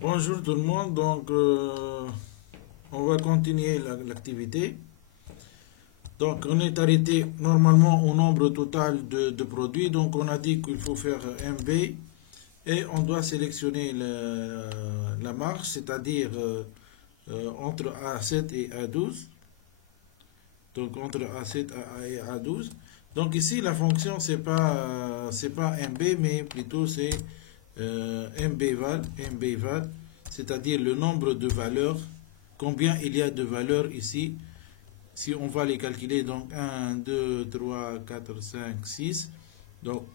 Bonjour tout le monde, donc on va continuer l'activité. Donc on est arrêté normalement au nombre total de produits, donc on a dit qu'il faut faire MB et on doit sélectionner la marge, c'est-à-dire entre A7 et A12, donc entre A7 et A12. Donc ici la fonction c'est pas MB mais plutôt c'est MBval, c'est-à-dire le nombre de valeurs, combien il y a de valeurs ici. Si on va les calculer, donc 1, 2, 3, 4, 5, 6, donc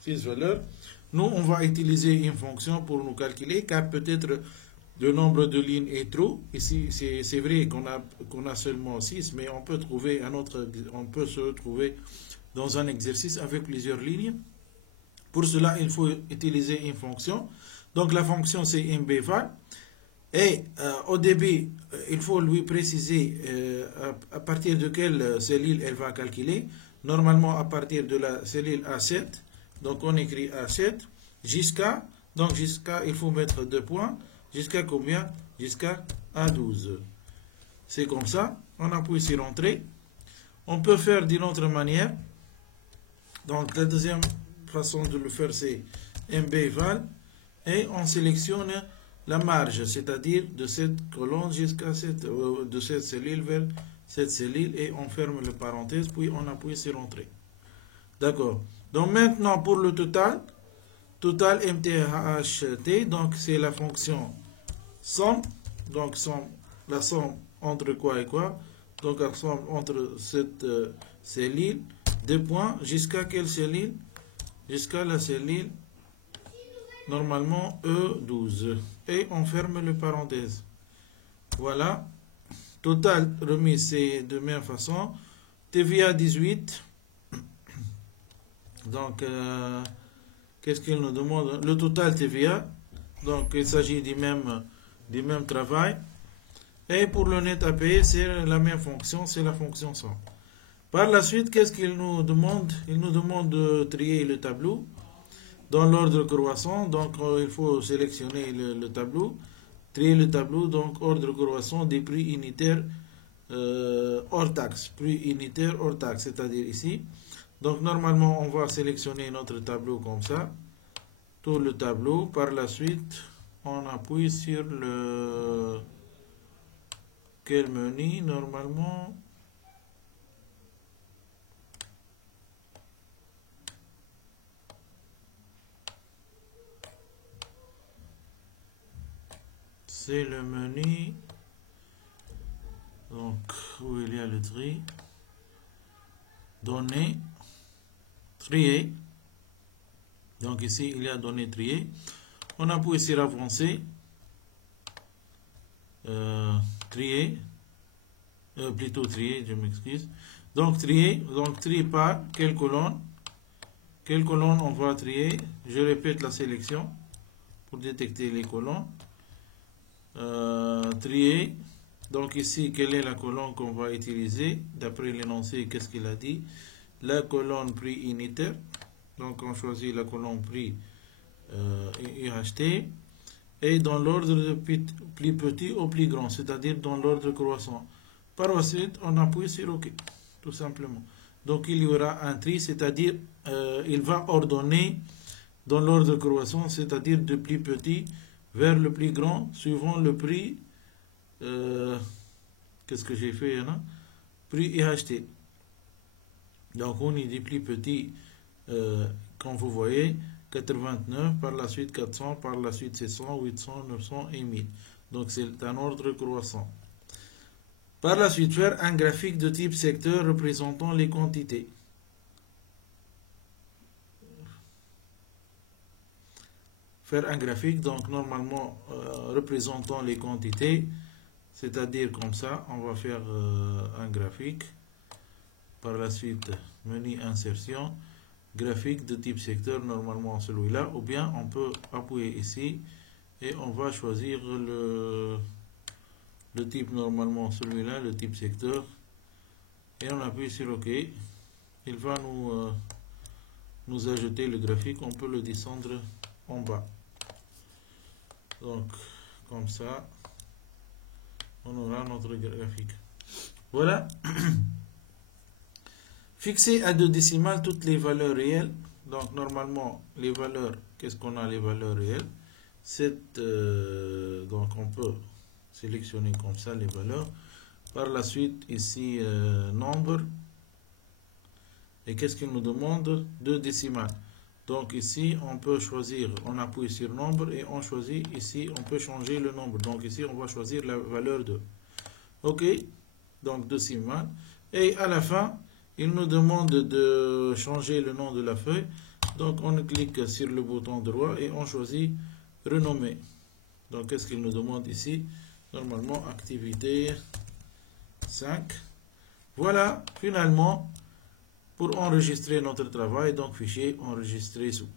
6 valeurs. Nous, on va utiliser une fonction pour nous calculer, car peut-être le nombre de lignes est trop. Ici, c'est vrai qu'on a seulement 6, mais on peut trouver on peut se retrouver dans un exercice avec plusieurs lignes. Pour cela, il faut utiliser une fonction. Donc la fonction c'est mbval. Et au début, il faut lui préciser à partir de quelle cellule elle va calculer. Normalement à partir de la cellule A7. Donc on écrit A7 jusqu'à. Donc jusqu'à, il faut mettre deux points. Jusqu'à combien? Jusqu'à A12. C'est comme ça. On appuie sur Entrée. On peut faire d'une autre manière. Donc la deuxième façon de le faire c'est mbval et on sélectionne la marge, c'est-à-dire de cette colonne jusqu'à de cette cellule vers cette cellule et on ferme le parenthèse puis on appuie sur Entrée. D'accord. Donc maintenant pour le total MTHT, donc c'est la fonction somme, donc la somme entre quoi et quoi, donc la somme entre cette cellule, deux points, jusqu'à quelle cellule? Jusqu'à la cellule normalement E12 et on ferme le parenthèse. Voilà, total remis c'est de même façon. TVA 18, donc qu'est-ce qu'il nous demande? Le total TVA, donc il s'agit du même travail. Et pour le net à payer c'est la même fonction, c'est la fonction somme. Par la suite, qu'est-ce qu'il nous demande? Il nous demande de trier le tableau dans l'ordre croissant. Donc il faut sélectionner le tableau, trier le tableau, donc ordre croissant des prix unitaires hors taxe, prix unitaire hors taxe, c'est-à-dire ici. Donc normalement on va sélectionner notre tableau comme ça, tout le tableau. Par la suite on appuie sur le quel menu normalement? C'est le menu, donc où il y a le tri, données, trier. Donc ici il y a données triées. On appuie sur avancer, trier, plutôt trier, je m'excuse. Donc trier, donc tri par quelle colonne? Quelle colonne on va trier? Je répète la sélection pour détecter les colonnes. Trier. Donc ici, quelle est la colonne qu'on va utiliser? D'après l'énoncé, qu'est-ce qu'il a dit? La colonne prix unitaire. Donc on choisit la colonne prix UHT. Et dans l'ordre de plus petit au plus grand, c'est-à-dire dans l'ordre croissant. Par la suite, on appuie sur OK, tout simplement. Donc il y aura un tri, c'est-à-dire il va ordonner dans l'ordre croissant, c'est-à-dire de plus petit vers le plus grand, suivant le prix. Qu'est-ce que j'ai fait là? Prix IHT. Donc on est du plus petit, comme vous voyez, 89, par la suite 400, par la suite 700, 800, 900 et 1000. Donc c'est un ordre croissant. Par la suite, faire un graphique de type secteur représentant les quantités. Faire un graphique, donc normalement représentant les quantités, c'est-à-dire comme ça, on va faire un graphique. Par la suite, menu insertion, graphique de type secteur, normalement celui-là, ou bien on peut appuyer ici et on va choisir le type, normalement celui-là, le type secteur, et on appuie sur OK. Il va nous ajouter le graphique, on peut le descendre en bas. Donc Comme ça, on aura notre graphique. Voilà. Fixer à 2 décimales toutes les valeurs réelles. Donc, normalement, les valeurs, qu'est-ce qu'on a les valeurs réelles? Donc, on peut sélectionner comme ça les valeurs. Par la suite, ici, nombre. Et qu'est-ce qu'il nous demande? 2 décimales. Donc ici, on peut choisir, on appuie sur nombre et on choisit ici, on peut changer le nombre. Donc ici, on va choisir la valeur 2. OK, donc décimales. Et à la fin, il nous demande de changer le nom de la feuille. Donc on clique sur le bouton droit et on choisit renommer. Donc qu'est-ce qu'il nous demande ici? Normalement, activité 5. Voilà, finalement, pour enregistrer notre travail, donc fichier enregistré sous.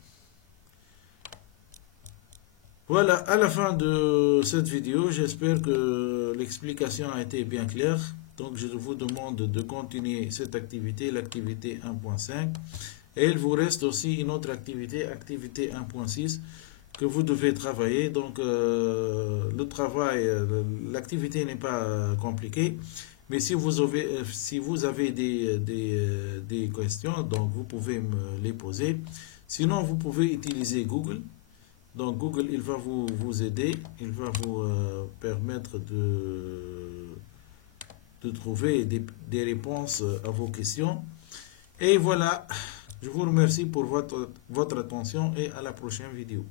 Voilà, à la fin de cette vidéo, j'espère que l'explication a été bien claire. Donc je vous demande de continuer cette activité, l'activité 1.5. Et il vous reste aussi une autre activité, activité 1.6, que vous devez travailler. Donc le travail, l'activité n'est pas compliquée. Mais si vous avez des questions, donc vous pouvez me les poser. Sinon, vous pouvez utiliser Google. Donc Google, il va vous aider. Il va vous permettre de trouver des réponses à vos questions. Et voilà, je vous remercie pour votre attention et à la prochaine vidéo.